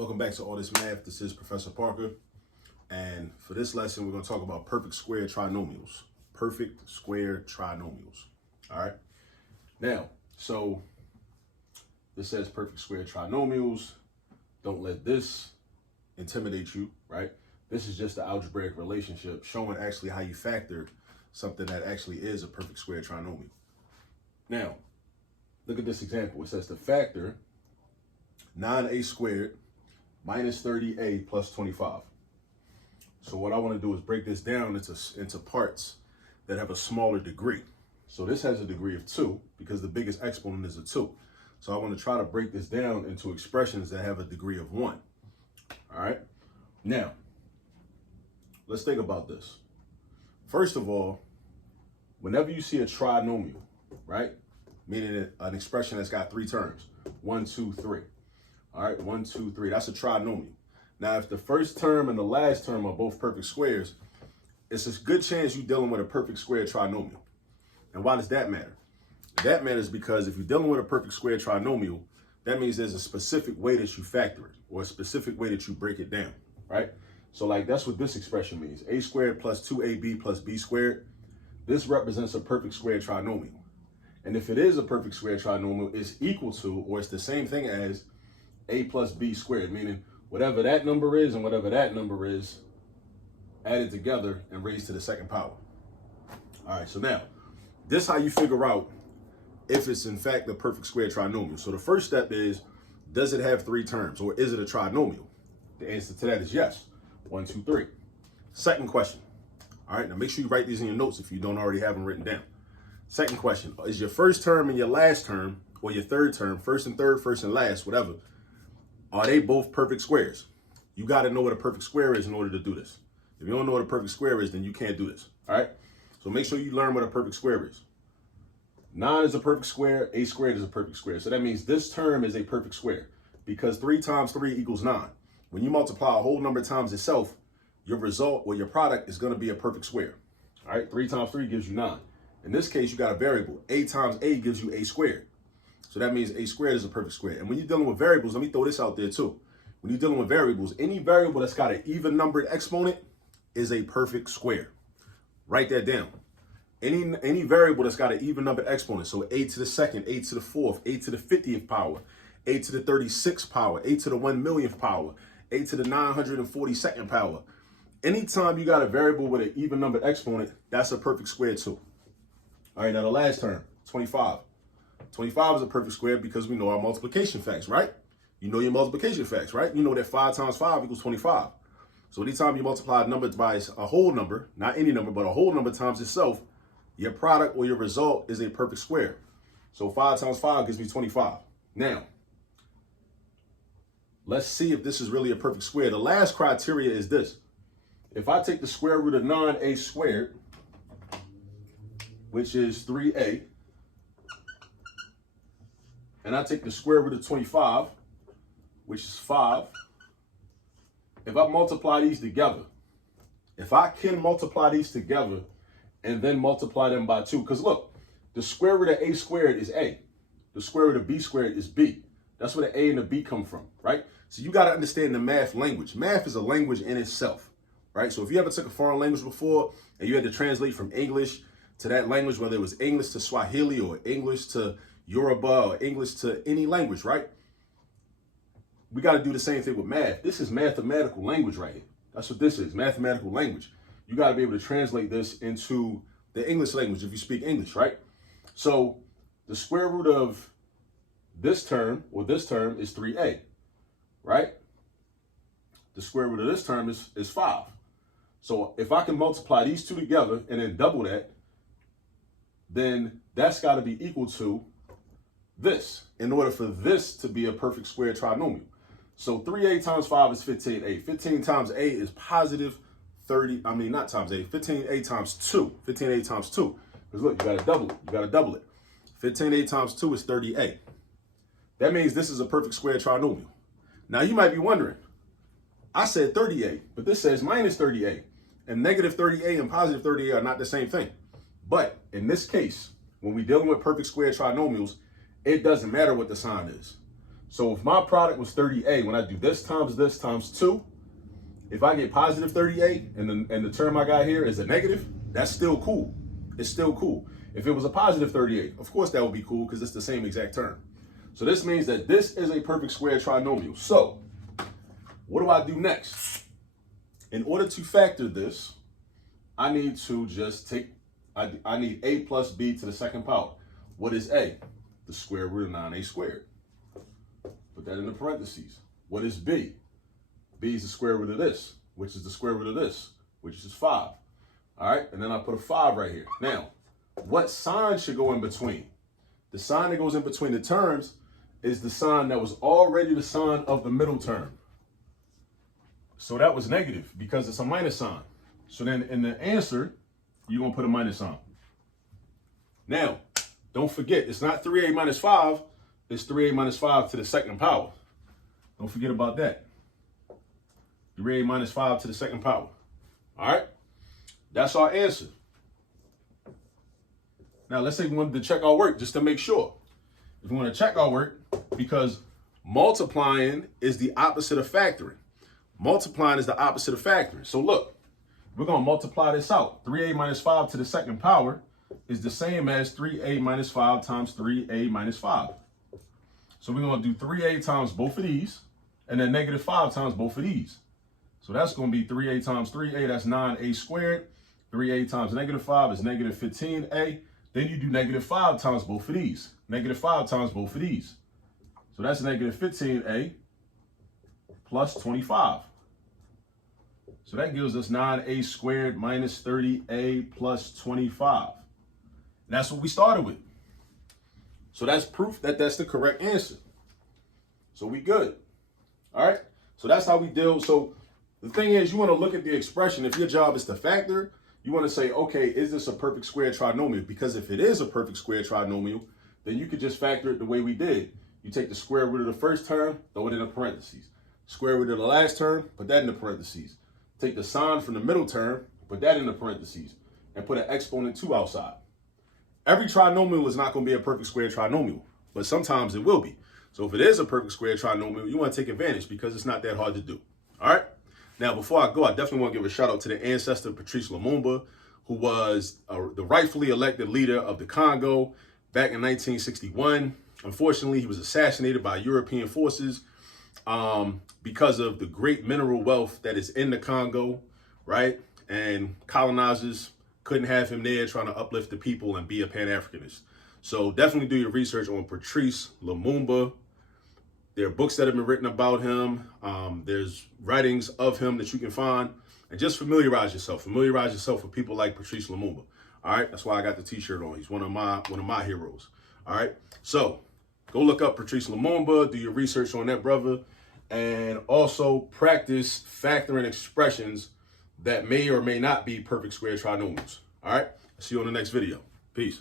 Welcome back to All This Math. This is Professor Parker. And for this lesson, we're going to talk about perfect square trinomials. Perfect square trinomials. All right. Now, so this says perfect square trinomials. Don't let this intimidate you, right? This is just the algebraic relationship showing actually how you factor something that actually is a perfect square trinomial. Now, look at this example. It says to factor 9a squared minus 30a plus 25. So what I want to do is break this down into parts that have a smaller degree. So this has a degree of 2 because the biggest exponent is a 2. So I want to try to break this down into expressions that have a degree of 1. All right. Now, let's think about this. First of all, whenever you see a trinomial, right, meaning an expression that's got 3 terms, 1, 2, 3. All right, 1, 2, 3. That's a trinomial. Now, if the first term and the last term are both perfect squares, it's a good chance you're dealing with a perfect square trinomial. And why does that matter? That matters because if you're dealing with a perfect square trinomial, that means there's a specific way that you factor it or a specific way that you break it down, right? So like that's what this expression means. A squared plus 2ab plus b squared. This represents a perfect square trinomial. And if it is a perfect square trinomial, it's equal to, or it's the same thing as a plus b squared, meaning whatever that number is and whatever that number is added together and raised to the second power. All right, so now this is how you figure out if it's in fact a perfect square trinomial. So the first step is, does it have 3 terms or is it a trinomial? The answer to that is yes. 1, 2, 3. Second question. All right, now make sure you write these in your notes if you don't already have them written down. Second question, is your first term and your last term, or your third term, first and third, first and last, whatever, are they both perfect squares? You got to know what a perfect square is in order to do this. If you don't know what a perfect square is, then you can't do this. All right? So make sure you learn what a perfect square is. 9 is a perfect square. A squared is a perfect square. So that means this term is a perfect square because 3 times 3 equals 9. When you multiply a whole number times itself, your result or your product is going to be a perfect square. All right? 3 times 3 gives you 9. In this case, you got a variable. A times a gives you a squared. So that means a squared is a perfect square. And when you're dealing with variables, let me throw this out there too. When you're dealing with variables, any variable that's got an even numbered exponent is a perfect square. Write that down. Any variable that's got an even numbered exponent, so a to the second, a to the fourth, a to the 50th power, a to the 36th power, a to the 1 millionth power, a to the 942nd power. Anytime you got a variable with an even numbered exponent, that's a perfect square too. All right, now the last term, 25. 25 is a perfect square because we know our multiplication facts, right? You know your multiplication facts, right? You know that 5 times 5 equals 25. So anytime you multiply a number by a whole number, not any number, but a whole number times itself, your product or your result is a perfect square. So 5 times 5 gives me 25. Now, let's see if this is really a perfect square. The last criteria is this. If I take the square root of 9a squared, which is 3a, and I take the square root of 25, which is 5. If I multiply these together, if I can multiply these together and then multiply them by 2, because look, the square root of a squared is a. The square root of b squared is b. That's where the a and the b come from, right? So you got to understand the math language. Math is a language in itself, right? So if you ever took a foreign language before and you had to translate from English to that language, whether it was English to Swahili or English to Yoruba or English to any language, right? We got to do the same thing with math. This is mathematical language right here. That's what this is, mathematical language. You got to be able to translate this into the English language if you speak English, right? So the square root of this term or this term is 3a, right? The square root of this term is 5. So if I can multiply these two together and then double that, then that's got to be equal to this in order for this to be a perfect square trinomial. So 3a times 5 is 15a. 15 times a is positive 30. I mean, not times a. 15a times 2. 15a times 2. Because look, you got to double it. You got to double it. 15a times 2 is 30a. That means this is a perfect square trinomial. Now you might be wondering, I said 30a, but this says minus 30a. And negative 30a and positive 30a are not the same thing. But in this case, when we're dealing with perfect square trinomials, it doesn't matter what the sign is. So if my product was 30A, when I do this times 2, if I get positive 38 and the term I got here is a negative, that's still cool. It's still cool. If it was a positive 38, of course that would be cool because it's the same exact term. So this means that this is a perfect square trinomial. So what do I do next? In order to factor this, I need to just take, I need a plus b to the second power. What is a? The square root of 9a squared. Put that in the parentheses. What is b? B is the square root of this, which is the square root of this, which is 5. All right, and then I put a 5 right here. Now, what sign should go in between? The sign that goes in between the terms is the sign that was already the sign of the middle term. So that was negative because it's a minus sign. So then in the answer, you're going to put a minus sign. Now, don't forget, it's not 3a minus 5. It's 3a minus 5 to the second power. Don't forget about that. 3a minus 5 to the second power. All right? That's our answer. Now, let's say we wanted to check our work just to make sure. If we want to check our work, because multiplying is the opposite of factoring. Multiplying is the opposite of factoring. So look, we're going to multiply this out. 3a minus 5 to the second power is the same as 3a minus 5 times 3a minus 5. So we're going to do 3a times both of these, and then negative 5 times both of these. So that's going to be 3a times 3a, that's 9a squared. 3a times negative 5 is negative 15a. Then you do negative 5 times both of these. Negative 5 times both of these. So that's negative 15a plus 25. So that gives us 9a squared minus 30a plus 25. And that's what we started with. So that's proof that that's the correct answer. So we good. All right. So that's how we deal. So the thing is, you want to look at the expression. If your job is to factor, you want to say, okay, is this a perfect square trinomial? Because if it is a perfect square trinomial, then you could just factor it the way we did. You take the square root of the first term, throw it in the parentheses. Square root of the last term, put that in the parentheses. Take the sign from the middle term, put that in the parentheses, and put an exponent 2 outside. Every trinomial is not going to be a perfect square trinomial, but sometimes it will be. So if it is a perfect square trinomial, you want to take advantage because it's not that hard to do. All right? Now, before I go, I definitely want to give a shout out to the ancestor, Patrice Lumumba, who was the rightfully elected leader of the Congo back in 1961. Unfortunately, he was assassinated by European forces because of the great mineral wealth that is in the Congo, right? And colonizers couldn't have him there trying to uplift the people and be a Pan-Africanist. So definitely do your research on Patrice Lumumba. There are books that have been written about him. There's writings of him that you can find. And just familiarize yourself. Familiarize yourself with people like Patrice Lumumba. All right? That's why I got the t-shirt on. He's one of my heroes. All right? So go look up Patrice Lumumba. Do your research on that brother. And also practice factoring expressions that may or may not be perfect square trinomials. All right? See you on the next video. Peace.